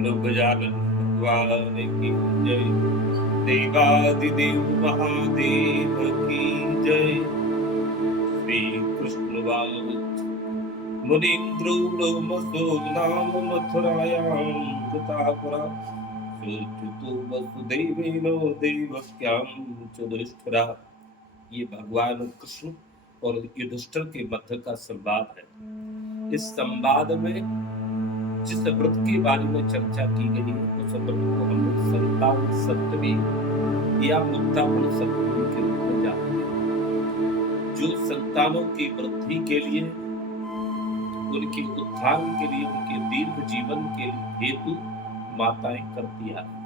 बोलो गजानन भगवान की जय। देवादिदेव महादेव की जय। श्री कृष्ण वाच मुनीन्द्रो मसो नाम मथुरायां गतापुरा सुच्युतो वसुदेवेनो देवक्यां च दुष्टरा। ये भगवान कृष्ण और युधिष्ठिर के मध्य का संवाद है। इस संवाद में जिस व्रत के बारे में चर्चा की गई है उस व्रत को हम लोग संतान सप्तमी या मुक्तापन सप्तमी के रूप में जानते हैं। जो संतानों की वृद्धि के लिए, उनके उत्थान के लिए, उनके दीर्घ जीवन के हेतु माताएं करती आ रही।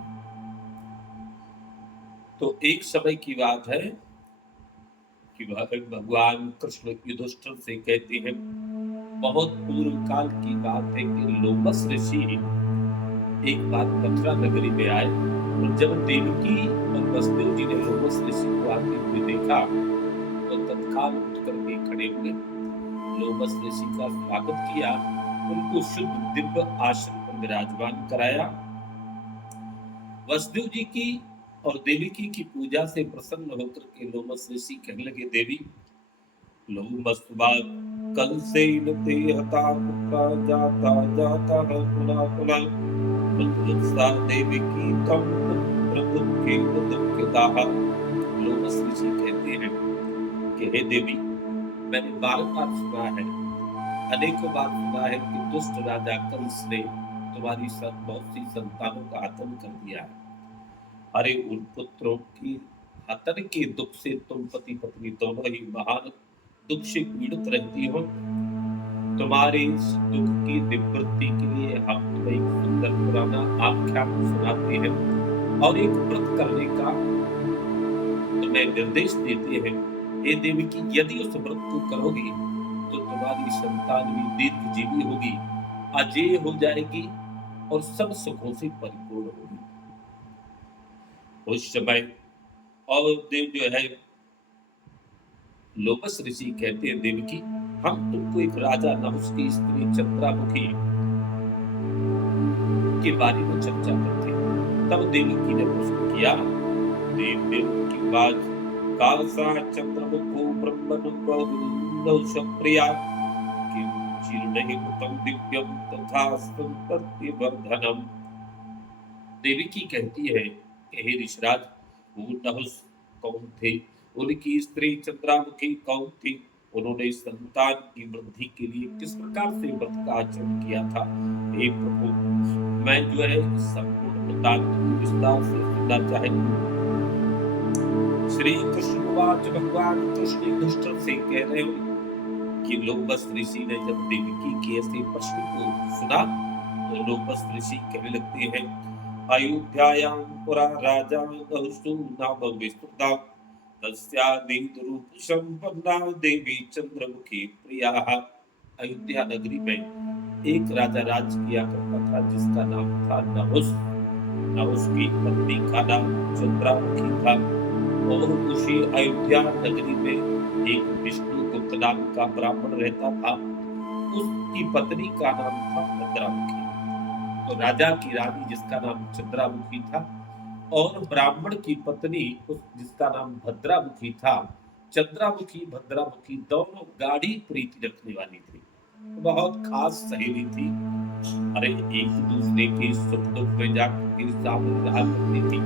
तो एक समय की बात है कि भगवान कृष्ण युधिष्ठिर से कहते हैं, बहुत पूर्व काल की बात है कि लोमस ऋषि एक बार मथुरा नगरी में आए और जब देवकी और वसुदेव जी ने लोमस ऋषि को आते हुए देखा तो तत्काल उठकर के खड़े हुए, लोमस ऋषि का स्वागत किया, उनको शुद्ध दिव्य आसन पर विराजमान कराया। वसुदेव जी की और देवकी की पूजा से प्रसन्न होकर के लोमस ऋषि कहने लगे, देवी लोमस्तुवात् कंसेन ते हता पुत्रा जाता जाता पुनः पुनः पुत्रवत्सा देवकी तम पुत्र दुःखेन दुःखिताः। लोमस ऋषि कहते हैं कि हे देवी, मैंने बार बार सुना है, अनेकों बार सुना है कि दुष्ट राजा कंस ने तुम्हारी बहुत सी संतानों का हतन कर दिया है। अरे उन पुत्रों की हतन के दुख से तुम पति पत्नी दोनों ही महान दुख से पीड़ित रहती हो। तुम्हारे इस दुख की निवृत्ति के लिए हम तुम्हें एक सुंदर पुराना आख्यान सुनाते हैं और एक व्रत करने का तुम्हें निर्देश देते हैं। हे देवी की यदि उस व्रत को करोगी तो तुम्हारी संतान भी दीर्घजीवी होगी, अजेय हो जाएगी और सब सुखों से परिपूर्ण होगी। उस समय और देव जो है लोमस ऋषि कहते हैं, देवकी हम तुमको एक राजा नहुस की स्त्री चंद्रामुखी के बारे में चर्चा करते हैं। तब देवकी ने प्रश्न किया, देव की बात कालसा चंद्रमुखो ब्रह्मनु प्रिया किम जीर्णहि कृतं दिव्यम तथा संपत्ति वर्धनम। देवकी कहती है कि हे ऋषिराज, वो नहुस कौन थे, उनकी स्त्री चंद्रामुखी कौन थी, उन्होंने संतान की वृद्धि के लिए किस प्रकार से व्रत का आचरण किया था। हे प्रभु, मैं जो है इस संपूर्ण वृत्तांत को विस्तार से सुनना चाहती। श्री कृष्णवाच भगवान कृष्ण युधिष्ठिर से कह रहे हो कि लोमस ऋषि ने जब देवकी के ऐसे प्रश्न को सुना तो लोमस ऋषि कहने लगते हैं, अयोध्यायां पुरा राजा नहुषो नाम विस्तृता तस्यादिरूप संपन्ना देवी चंद्रमुखी प्रियाः। अयोध्या नगरी में एक राजा राज किया करता था जिसका नाम था नहुष। नहुष की पत्नी का नाम चंद्रामुखी था और उसी अयोध्या नगरी में एक विष्णुगुप्त नाम का ब्राह्मण रहता था। उसकी पत्नी का नाम था भद्रामुखी। तो राजा की रानी जिसका नाम चंद्रामुखी था और ब्राह्मण की पत्नी जिसका नाम भद्रामुखी था, चंद्रामुखी भद्रामुखी दोनों गाढ़ी प्रीति रखने वाली थी, बहुत खास सहेली थी। अरे एक दूसरे के सुख दुख में जाकर शामिल रहा करती थी।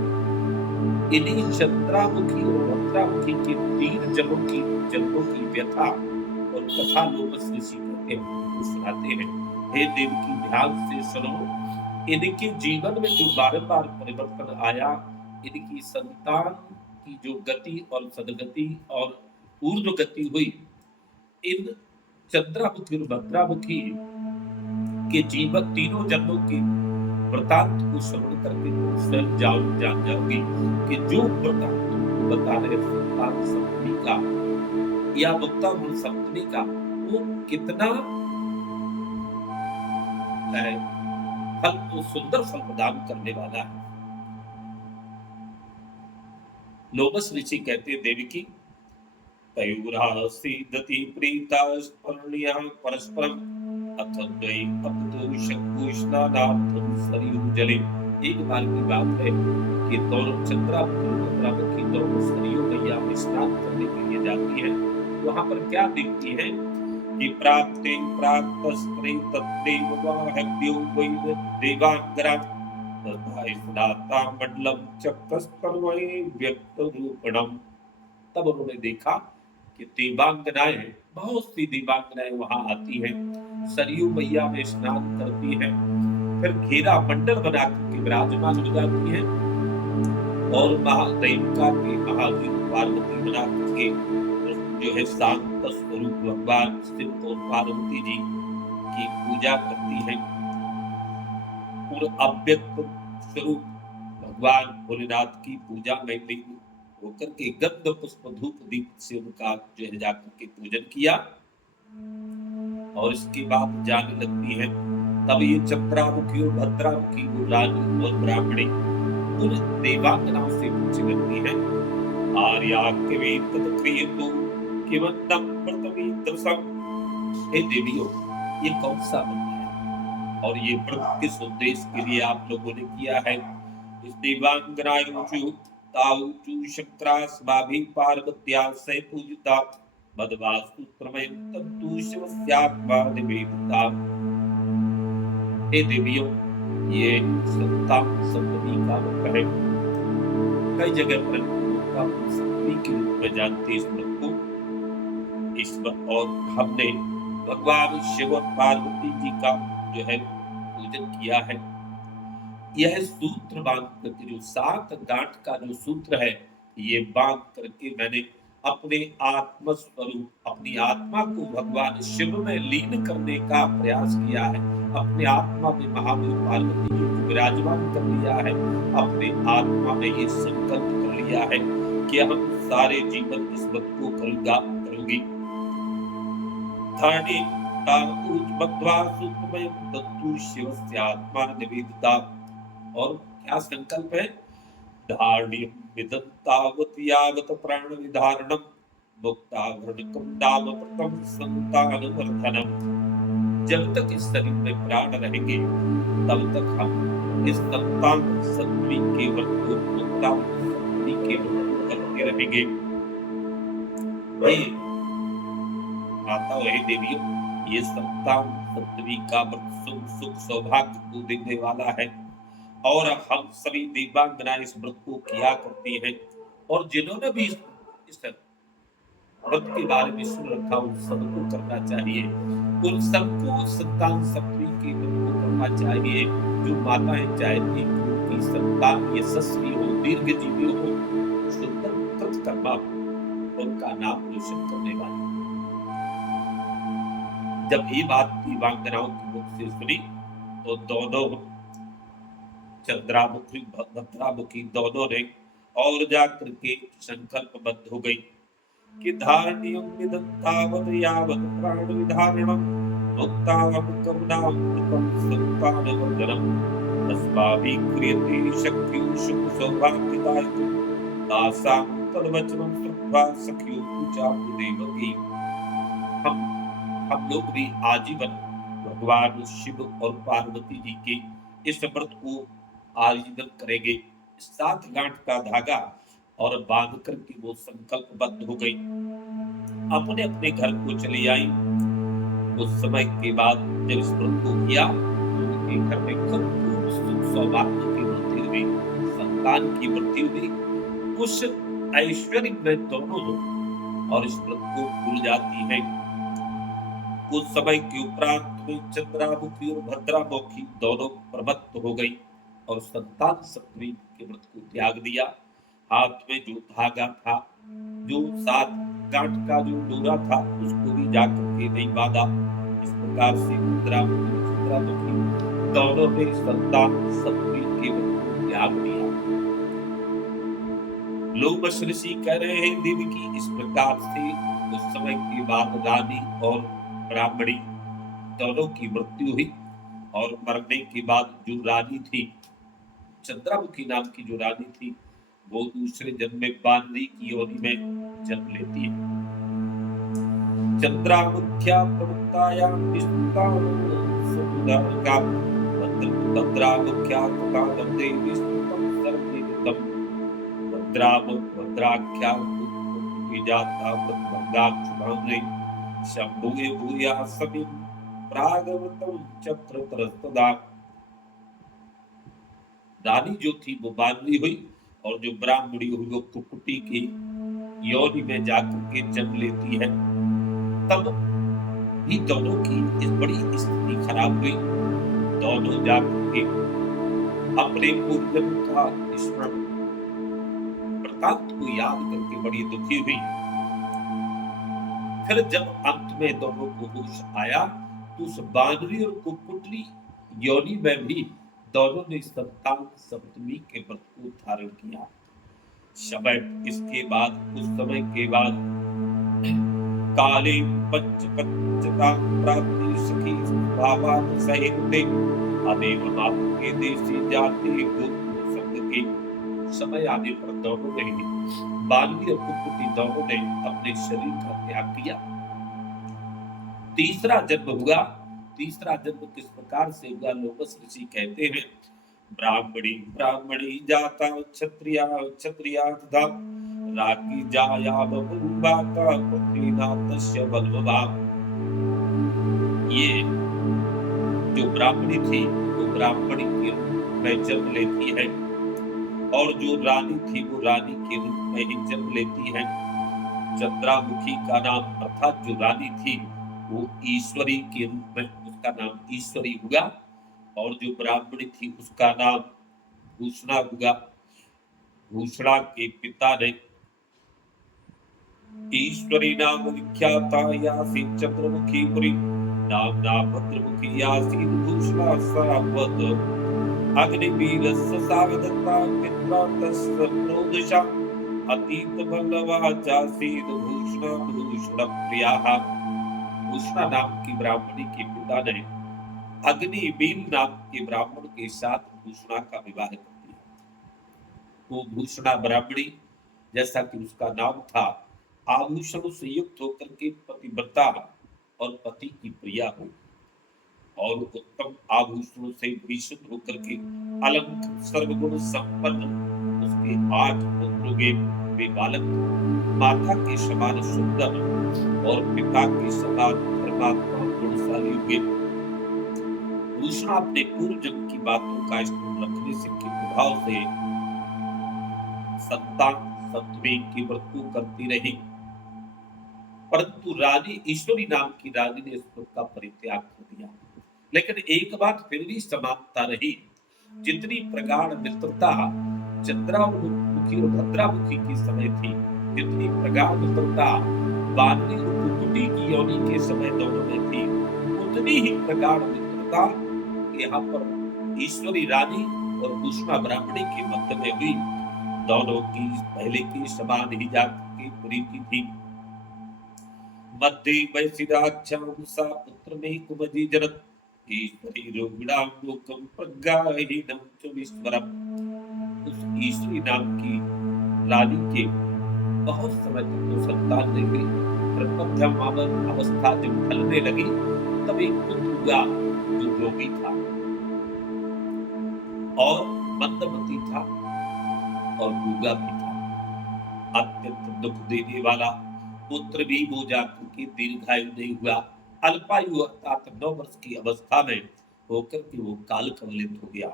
इन्हीं चंद्रामुखी और भद्रामुखी के तीन जन्मों की व्यथा और कथा लोमस ऋषि कहते हैं, सुनाते हैं। हे देवकी, ध्यान से सुनो। इनके जीवन में जो बार बार परिवर्तन आया, इनकी संतान की जो गति और सदगति और ऊर्ध्व गति हुई, इन चंद्रामुखी और भद्रामुखी के जीवन तीनों जन्मों की वृतांत को श्रवण करके तुम स्वयं जान जाओगी कि जो वृतांत तुमको बता रहे संतान सप्तमी का या मुक्तापन सप्तमी का, वो कितना है फल, तो सुंदर फल प्रदान करने वाला है। लोमस ऋषि कहते हैं, देवी की तयुरा सीदति प्रीता स्पर्णिया परस्परम अथ द्वै अपतो शंकुष्णानार्थं सरयू जले। एक बार की बात है कि दोनों चंद्रामुखी दोनों सरयू मैया में स्नान करने के लिए जाती है। वहां पर क्या देखती है कि प्राप्ते प्राप्तस्त्रे तत्रेव वाहव्यो वै देवांगरा तथा स्नाता मंडलम चक्रस्तन्वये व्यक्त रूपणम। तब उन्होंने देखा कि देवांगनाएं, बहुत सी देवांगनाएं वहां आती हैं, सरयू मैया में स्नान करती हैं, फिर घेरा मंडल बना करके विराजमान हो जाती हैं और महादेविका के महादेव पार्वती बना करके जो है शांत स्वरूप भगवान शिव और पार्वती जी की पूजा करती हैं। पूर्ण अव्यक्त स्वरूप भगवान भोलेनाथ की पूजा में लीन होकर के गंध पुष्प धूप दीप से उनका जो है जाकर के पूजन किया और इसके बाद जाने लगती है। तब ये चंद्रामुखी और भद्रामुखी वो रानी और ब्राह्मणी उन देवांगनाओं से पूछने लगती है, आर्या क्रियतो किमन्नम व्रतमी दर्शम। हे देवियों, ये कौन सा व्रत है और ये व्रत किस उद्देश्य के लिए आप लोगों ने किया है? इस देवांगनायों ताऊचु शक्रास्माभि पार्वत्या से पूजिता मदवासूत्रमयं तंतु शिवस्यात्मा निवेदिता। हे देवियों, ये संतान सप्तमी का व्रत है। कई जगह पर सप्तमी के रूप में जानते इस व्रत को। इस व्रत और हमने भगवान शिव और पार्वती जी का जो है पूजन किया है। यह सूत्र बांध करके जो 7 गांठ का जो सूत्र है, ये बांध करके मैंने अपने आत्म स्वरूप, अपनी आत्मा को भगवान शिव में लीन करने का प्रयास किया है। अपने आत्मा में महादेव पार्वती जी को विराजमान कर लिया है। अपने आत्मा में ये संकल्प कर लिया है कि हम सारे जीवन इस व्रत को करूंगी। धारणी शिवस्यात्मा निवेदिता। और क्या संकल्प है? धार्ण्यं विदन्तावत यावत प्राण विधारणम मुक्ताभरणकम नामप्रतम संतानवर्धनम। जब तक इस शरीर में प्राण रहेंगे तब तक हम इस संतान सप्तमी के व्रत को, मुक्ता सप्तमी के व्रत को करते रहेंगे। माता वही देवियों, ये संतान सप्तमी का व्रत सुख सौभाग्य को देने वाला है और हम सभी देवांगनाएं इस व्रत को किया करती हैं। और जिन्होंने भी इस व्रत के बारे में सुन रखा उन सबको करना चाहिए। उन सबको संतान सप्तमी के व्रत को करना चाहिए। जो माताएं चाहती हैं कि उनकी संतान यशस्वी हो, दीर्घजीवी हो, सुंदर कृतकर्मा हो, उनका नाम रोशन करने वाली। जब ये बात देवांगनाओं की मुख से सुनी तो दोनों चंद्रामुखी भद्रामुखी दोनों ने और जाकर के संकल्पबद्ध हो गई कि धारणीयं विदन्तावत यावत प्राण विधारणम मुक्तावमुकं नामृतं संतानवर्धनम अस्माभिः क्रियते शक्तिं सुख सौभाग्यदायकं तासां तद्वचनं श्रुत्वा सख्यो पूजातु देवकी। हम लोग भी आजीवन भगवान शिव और पार्वती जी के इस व्रत को आजीवन करेंगे। 7 गांठ का धागा और बांध करके वो संकल्पबद्ध हो गई। अपने अपने घर को चली आई। कुछ समय के बाद जब इस व्रत को किया तो उनके घर में खूब सुख सौभाग्य की वृद्धि हुई, संतान की वृद्धि हुई, कुछ ऐश्वर्य में दोनों हो और इस व्रत को भूल जाती है। कुछ समय के उपरांत में चंद्रामुखी और भद्रामुखी दोनों प्रमत्त हो गई और संतान सप्तमी के व्रत को त्याग दिया। हाथ में जो धागा था, जो 7 गांठ का जो डोरा था, उसको भी जाकर के नहीं बांधा। इस प्रकार से चंद्रामुखी दोनों ने संतान सप्तमी के व्रत को त्याग दिया। लोग ऋषि कह रहे हैं देवी की इस प्रकार से उस समय के बाद रानी और ब्राह्मणी दोनों की मृत्यु हुई और मरने के बाद जो रानी थी, चंद्रामुखी नाम की जो रानी थी, वो दूसरे जन्म में बानरी की योनि में जन्म लेती है। चंद्रामुख्या प्रवक्तायां विष्णुतां समुदायका भद्रामुख्या तथा वंदे विष्णुतं सर्वनिमित्तं भद्राख्या विजाता भद्रंगाक्षुभाग्रे शंभुवे भूया सभी प्रागवतम चक्रतरस्तदा। रानी जो थी वो बानरी हुई और जो ब्राह्मणी हुई वो कुकुटी की योनि में जाकर के जन्म लेती है। तब भी दोनों की इस बड़ी स्थिति खराब हुई। दोनों जाकर के अपने पूर्वजों का स्मरण वृतांत को याद करके बड़ी दुखी हुई। फिर जब अंत में दोनों को होश आया तो उस बानरी और कुकुटली योनि में भी दोनों ने संतान सप्तमी के व्रत को धारण किया। इसके बाद कुछ समय के बाद काले पंचपंचता प्राप्ति सखी भावान सहिते अदेव मात के देशी जाति गोप संग के समय आने पर दोनों ने बानरी और कुकुटी दोनों ने अपने शरीर का त्याग किया। तीसरा जन्म हुआ। तीसरा जन्म किस प्रकार से हुआ? लोमस ऋषि कहते हैं, ब्राह्मणी ब्राह्मणी जाता क्षत्रिया क्षत्रिया तथा रागी जाया बभूवाता पृथ्वीनाथस्य बलवभा। ये जो ब्राह्मणी थी वो ब्राह्मणी के रूप में जन्म लेती है और जो रानी थी वो रानी के रूप में ही जन्म लेती है। चंद्रामुखी का नाम अर्थात जो रानी थी वो ईश्वरी के रूप में उसका नाम ईश्वरी हुआ और जो ब्राह्मणी थी उसका नाम भूषणा हुआ। भूषणा के पिता ने ईश्वरी नाम विख्याता यासी चंद्रमुखी पुरी नाम भद्रमुखी यासी भूषणा सावत अग्निवीर सावधता पिता तस्य प्रोदशा अतीत बल्लवा चासी भूषणा भूषण प्रिया। भूषणा नाम की ब्राह्मणी के पिता ने अग्निवीर नाम के ब्राह्मण के साथ भूषणा का विवाह कर दिया। वो भूषणा ब्राह्मणी जैसा कि उसका नाम था आभूषणों से युक्त होकर के पतिव्रता और पति की प्रिया हो और उत्तम आभूषणों से विशुद्ध होकर के अलंकृत सर्वगुण संपन्न उसके 8 पुत्र वे बालक माता के समान सुंदर और पिता के समान धर्मात्मा गुणशाली हुए। भूषणा अपने पूर्व जन्म की बातों का स्मरण रखने से के प्रभाव से संतान सप्तमी की व्रत को करती रही, परंतु रानी ईश्वरी नाम की रानी ने इस व्रत का परित्याग कर दिया। लेकिन एक बात फिर भी समानता रही, जितनी प्रगाढ़ मित्रता चंद्रामुखी और भद्रामुखी की समय थी, जितनी प्रगाढ़ मित्रता बानरी और कुकुटी की योनि के समय दोनों में थी, उतनी ही प्रगाढ़ मित्रता यहाँ पर ईश्वरी रानी और भूषणा ब्राह्मणी के मध्य में हुई। दोनों की पहले की समान ही जाति की प्रीति थी। मध्य वैशिराक्षां सा पुत्र में कुमजी जनत ईश्वरी रोगिणां लोकं प्रज्ञाहीनं च विश्वरम्। उस ईश्वरी नाम की रानी के बहुत समय तक तो संतान नहीं हुई। मध्यम अवस्था जब ढलने लगी तब एक पुत्र हुआ जो रोगी था और मंदमती था और गूंगा भी था। अत्यंत दुख देने वाला पुत्र भी वो जाकर के दीर्घायु नहीं हुआ। अल्पायु अर्थात 9 वर्ष की अवस्था में होकर के वो काल कवलित हो गया।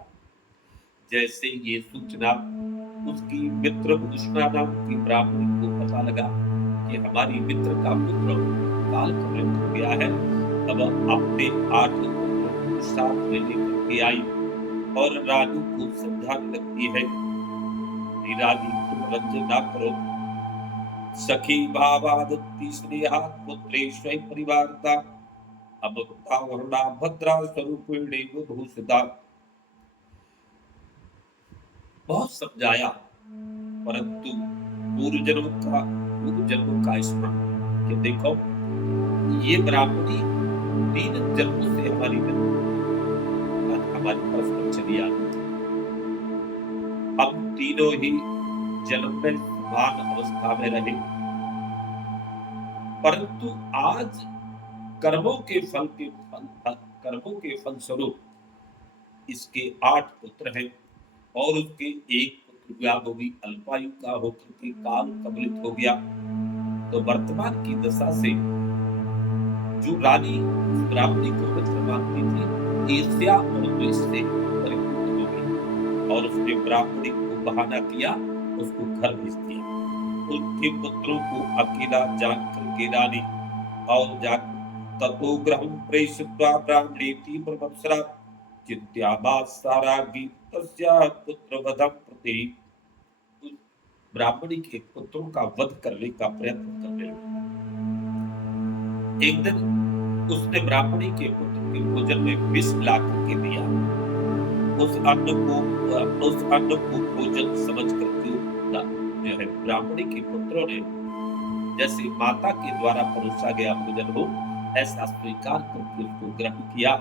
जैसे ये सूचना उसकी मित्र भूषणा नाम की ब्राह्मणी को पता लगा कि हमारी मित्र का पुत्र काल कवलित हो गया है, तब अपने 8 पुत्रों को साथ में लेकर के आई और रानी को समझाने लगती है, रानी तुम रंजन ना करो, सखी भावादत्ति स्नेहा पुत्रेश्वै परिवारता अमृता वर्णा भद्रा स्वरूपिणी भूषिता। बहुत समझाया, परंतु पूर्व जन्मों का स्मरण कि देखो ये ब्राह्मणी 3 जन्मों से हमारी परस्पर चली आ रही, हम तीनों ही जन्म में समान अवस्था में रहे, परंतु आज कर्मों के फल स्वरूप इसके 8 पुत्र हैं और उसके एक पुत्र हुआ, वो भी अल्पायु का होकर के काल कबलित हो गया। तो वर्तमान की दशा से जो रानी उस ब्राह्मणी को मित्र मानती थी, ईर्ष्या और द्वेष से परिपूर्ण हो गई और उसने ब्राह्मणी को बहाना किया, उसको घर भेज दिया। उनके पुत्रों को अकेला जान करके रानी और जाकर ततो ग्रहं प्रेषित्वा ब्राह्मणेति प्रवत्सरा चिंत्यामास सारागी तस्याः पुत्रवधं प्रति। उस ब्राह्मणी के पुत्रों का वध करने का प्रयत्न करने लगी। एक दिन उसने ब्राह्मणी के पुत्र के भोजन में विष ला करके दिया। उस अन्न को भोजन समझ करके जो है ब्राह्मणी के पुत्रों ने जैसे माता के द्वारा परोसा गया भोजन हो ऐसा स्वीकार करके उसको ग्रहण किया,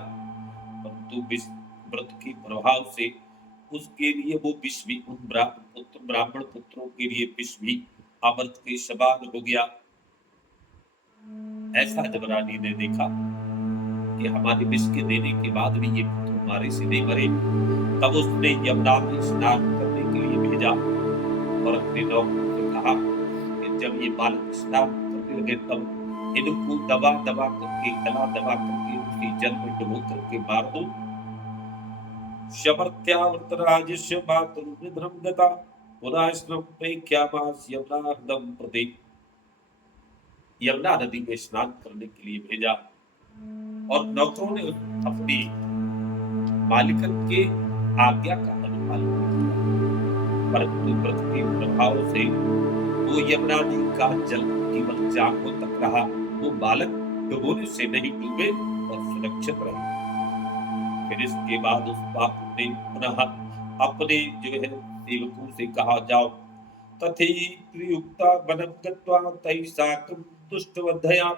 परंतु विष व्रत के प्रभाव से उसके लिए वो विष भी उन ब्राह्मण पुत्रों के लिए विष भी अमृत के समान हो गया। ऐसा जब रानी ने देखा कि हमारे विष के देने के बाद भी ये पुत्र हमारे से नहीं मरे, तब उसने यमुना में स्नान करने के लिए भेजा और अपने नौकर से कहा कि जब ये बालक स्नान करने लगे तब इनको दबा दबा करके गला दबा करके उसी जल में डुबो करके मार दो। शमर्थ्यावृतराजस्य मातृनिधनं गता पुनः स्नम प्रेक्ष्यामास यमुना हृदं प्रति। यमुना नदी में स्नान करने के लिए भेजा और नौकरों ने अपनी मालिकन के आज्ञा का अनुपालन किया, परंतु व्रत के प्रभाव से वो यमुना नदी का जल केवल जांघों तक रहा। वो बालक डुबोने से नहीं डूबे और सुरक्षित रहे। फिर इसके बाद उस बाप ने पुनः अपने जो है सेवकों से कहा, जाओ तथैत्युक्ता वनं गत्वा तैः साकं दुष्टवधया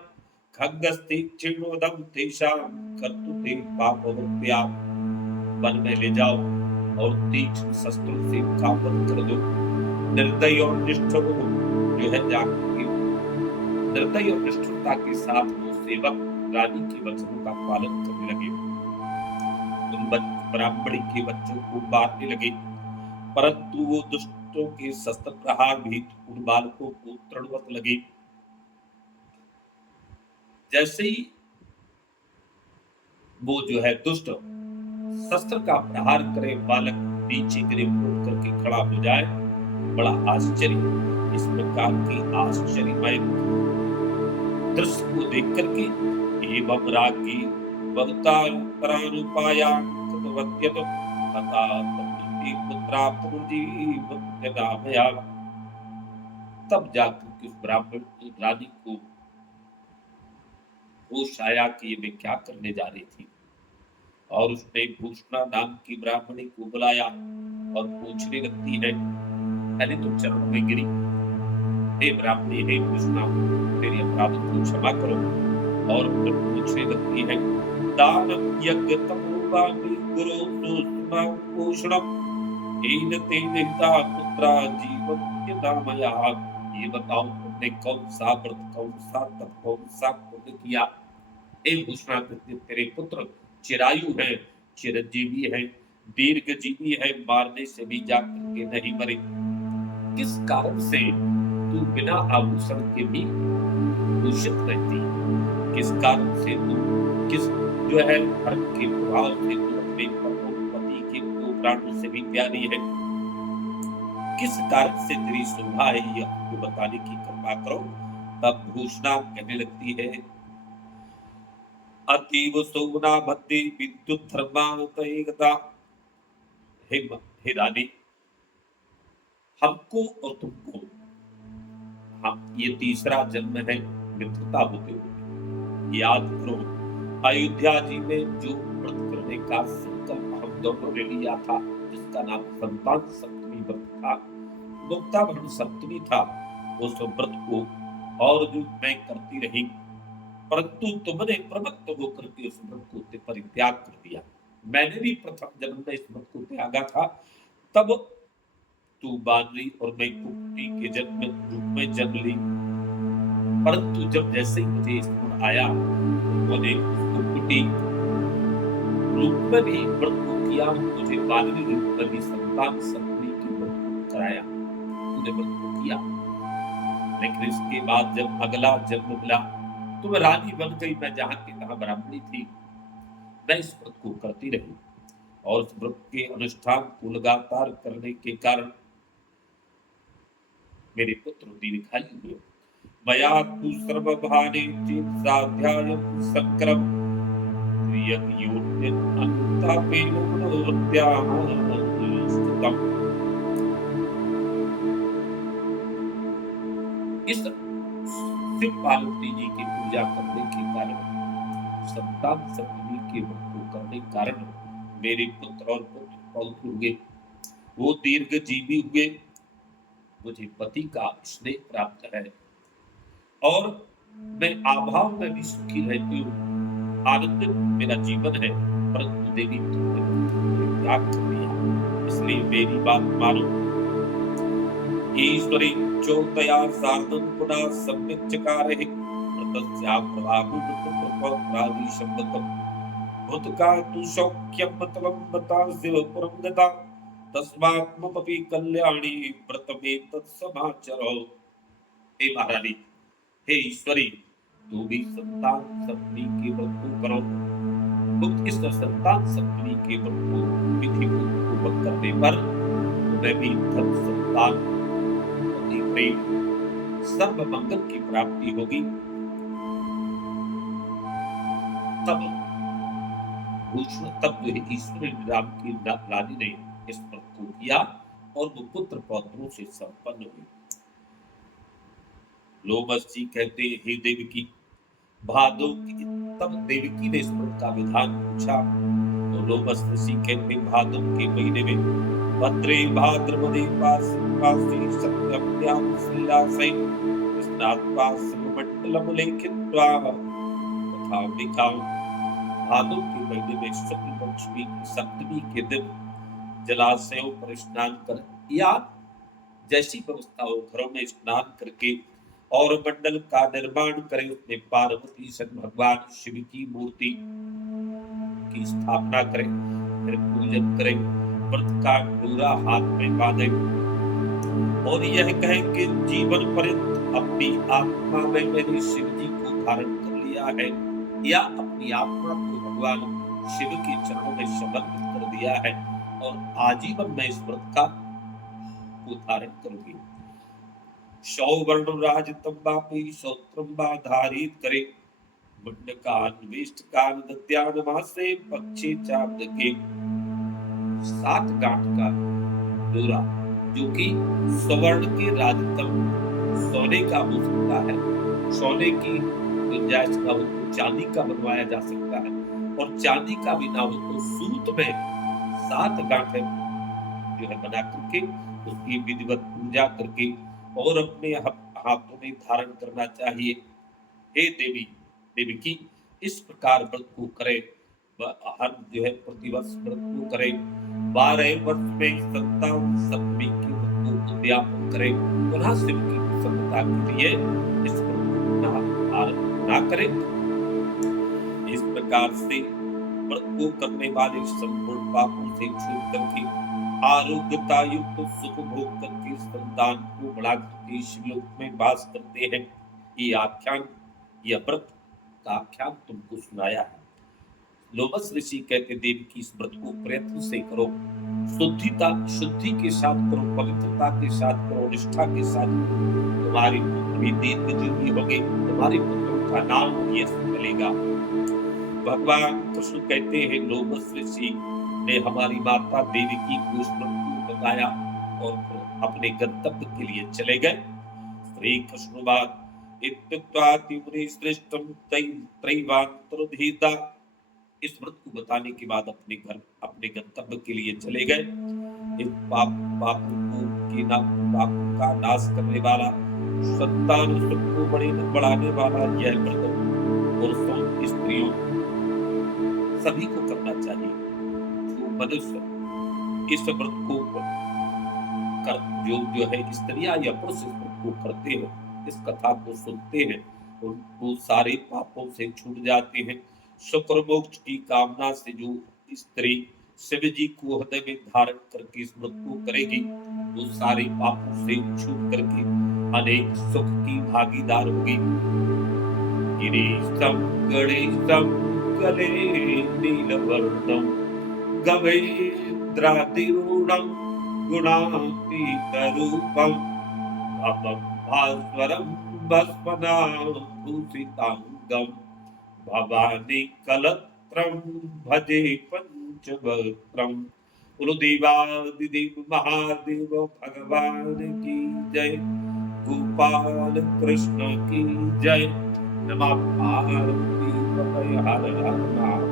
खड्गस्ते क्षीणोदं तेषां कर्तुते पापवृत्त्या। वन में ले जाओ और तीक्ष्ण शस्त्रों से घात कर दो। निर्दय और निष्ठुर जो है निर्दय और निष्ठुरता के साथ वो सेवक रानी के वचनों का पालन करने लगे। उन ब्राह्मणी के बच्चों को मारने लगे, परंतु वो दुष्टों के शस्त्र प्रहार भी उन बालकों को तृणवत लगे। जैसे ही वो जो है दुष्ट शस्त्र का प्रहार करे, बालक नीचे गिरे फूट करके खड़ा हो जाए। बड़ा आश्चर्य, इस प्रकार की आश्चर्यमय दृश्य को देख करके एवं राज्ञी भक्तानुपाया कृतवत्यत तथा पुत्रा पुनर्जीवत्याभया। तब जाकर के उस ब्राह्मण रानी को होश आया कि ये मैं क्या करने जा रही थी, और उसने भूषणा नाम की ब्राह्मणी को बुलाया और पूछने लगती है, पहले तो चरणों में गिरी, हे ब्राह्मणी, हे भूषणा, तेरे अपराध को क्षमा करो। और फिर पूछने लगती है, दानम यज्ञ तपोवानि गुरु सुषमा पोषणम एन तेन हिता पुत्रा जीवन्त्य नामया। ये बताओ तुमने कौन सा व्रत, कौन सा तप, कौन सा पुण्य किया। हे भूषणा, तेरे पुत्र चिरायु है, चिरंजीवी है, दीर्घजीवी है, मारने से भी जाकर के नहीं मरे। किस कारण से तू बिना आभूषण के भी दूषित रहती, किस कारण से तू किस जो है धर्म के प्रभाव से तू अपने पति के दो प्राणों से भी प्यारी है, किस कारण से तेरी शोभा है, ये हमको बताने की कृपा करो। तब भूषणा कहने लगती है, अतीव शोभना मध्य विद्युत धर्मांतरिगता। हे रानी, हमको और तुमको हम ये तीसरा जन्म है मित्रता होते हुए। याद करो, अयोध्या जी में जो व्रत करने का संकल्प हम दोनों ने लिया था, जिसका नाम संतान सप्तमी व्रत था, मुक्ताभरण सप्तमी था, उस व्रत को और जो मैं करती रही, परंतु तुमने प्रवृत्त होकर के उस व्रत को परित्याग कर दिया। मैंने भी प्रथम जन्म में इस व्रत को त्यागा था। तब तू बानरी और मैं कुक्कुटी के जन्म रूप में जन्म ली। परंतु जब जैसे ही मुझे स्मरण आया, उन्होंने उसको कुटी रूप में भी व्रत को किया, मुझे बालनी रूप में भी संतान संतति की व्रत को कराया, तूने व्रत को किया। लेकिन इसके बाद जब अगला जन्म मिला, तो मैं रानी बन गई, मैं जहाँ की तहाँ ब्राह्मणी थी। मैं इस व्रत को करती रही और उस व्रत के अनुष्ठान को लगातार करने के कारण मेरे पुत्र दीर्घायु हुए। मया तु सर्वभाने चित्साध्यायं संक्रम प्रिययोन्यं अनुतापेन मनोवृत्त्याः स्तुतम्। इस शिव पार्वती जी की पूजा करने के कारण, संतान संतति के व्रत को करने के कारण मेरे पुत्र और पुत्र पौत्र हुए, वो दीर्घ जीवी हुए, मुझे पति का स्नेह प्राप्त है और मैं अभाव में भी सुखी रहती हूँ, आनंदित मेरा जीवन है। परंतु देवी तुमने मुझे त्याग कर दिया, इसलिए मेरी बात मानो। ईश्वरी चोदया सार्धं पुनः सम्यक् चकारे व्रतस्या प्रभावो व्रतप्रपरादि शब्दकम् भूतका तु सौख्यं मतलं बता शिवपुरं गता तस्मात् ममपि कल्याणी व्रतमेतत् समाचरो। हे महारानी, हे ईश्वरी, तू भी संतान सप्तमी के व्रत को करो। तुम इस संतान सप्तमी के व्रत को विधि पूर्वक करने पर तुम्हें भी धन संतान पति प्रेम सर्व मंगल की प्राप्ति होगी। तब तब जो है ईश्वरी राम की रानी ने इस व्रत को किया और वो पुत्र पौत्रों से संपन्न हुई। लोमस जी कहते हैं, हे देवकी, भादो की तब देवकी ने इस व्रत का विधान पूछा तो लोमस ऋषि कहते हैं, भादो के महीने में भद्रे भाद्रपदे पासी सत्यम्यां श्रीलासै स्नात्वा शिवमण्डलं लेखित्वा तथा लिखाओ। भादो के महीने में शुक्ल पक्ष की सप्तमी के दिन जलाशयों पर स्नान कर या जैसी व्यवस्था हो घरों में स्नान करके और मंडल का निर्माण करें, उसमें पार्वती सन भगवान शिव की मूर्ति की स्थापना करें, फिर पूजन करें, व्रत का डोरा हाथ में बांधे और यह कहें कि जीवन पर्यंत अपनी आत्मा में मैंने शिव जी को धारण कर लिया है या अपनी आत्मा को भगवान शिव के चरणों में समर्पित कर दिया है और आजीवन मैं इस व्रत का को धारण करूंगी। सौवर्ण राजतंबापि सौत्रंबा धारित करे मुंडकान वेष्टकान दद्यान मासे पक्षी चांद के 7 गांठ का डोरा जो कि स्वर्ण के राजतम सोने का हो सकता है, सोने की गुंजाइश का हो तो चांदी का बनवाया जा सकता है और चांदी का भी ना हो तो सूत में 7 गांठ जो है बना करके उसकी विधिवत पूजा करके और अपने हाथों में धारण करना चाहिए। हे देवी देवकी, इस प्रकार व्रत को करे, हर जो है प्रतिवर्ष व्रत को करे, 12 वर्ष में संतान सप्तमी के व्रत को उद्यापन करे, पुनः शिव की प्रसन्नता के लिए इस व्रत को पुनः आरंभ ना करे। इस प्रकार से व्रत को करने वाले संपूर्ण पापों से छूट करके आरोग्यता युक्त सुख भोग करके संतान को बढ़ा करके शिवलोक में वास करते हैं। ये आख्यान, यह व्रत का आख्यान तुमको सुनाया है। लोमस ऋषि कहते देव की इस व्रत को प्रयत्न से करो, शुद्धि के साथ करो, पवित्रता के साथ करो, निष्ठा के साथ करो, तुम्हारे पुत्र भी दीर्घजीवी होंगे, तुम्हारे पुत्रों का नाम यश चलेगा। भगवान कृष्ण कहते हैं लोमस ऋषि ने हमारी माता देवकी को इस व्रत को बताया और अपने गंतव्य के लिए चले गए। श्री कृष्णवाद इस व्रत को बताने के बाद अपने घर अपने गंतव्य के लिए चले गए। इस पाप का नाश करने वाला, संतान सुख को बढ़ाने वाला यह व्रत पुरुषों स्त्रियों सभी को करना चाहिए। जो मनुष्य इस व्रत को जो है स्त्रियां या पुरुष इस व्रत को करते हैं, इस कथा को सुनते हैं, वो सारे पापों से छूट जाते हैं। शुक्र मोक्ष की कामना से जो स्त्री शिव जी को हृदय में धारण करके इस व्रत को करेगी, वो सारे पापों से छूट करके अनेक सुख की भागीदार होगी। गिरीशम गणेशम गले नीलवर्णम गवेन्द्रादिरूढं गुणातीतरूपं भवं भास्वरं भस्मनाभूषिताङ्गं भवानी कलत्रं भजे पंचवक्त्रं। बोलो देवादिदेव महादेव भगवान की जय, गोपाल कृष्ण की जय। नमः पार्वती पतये हर हर महादेव।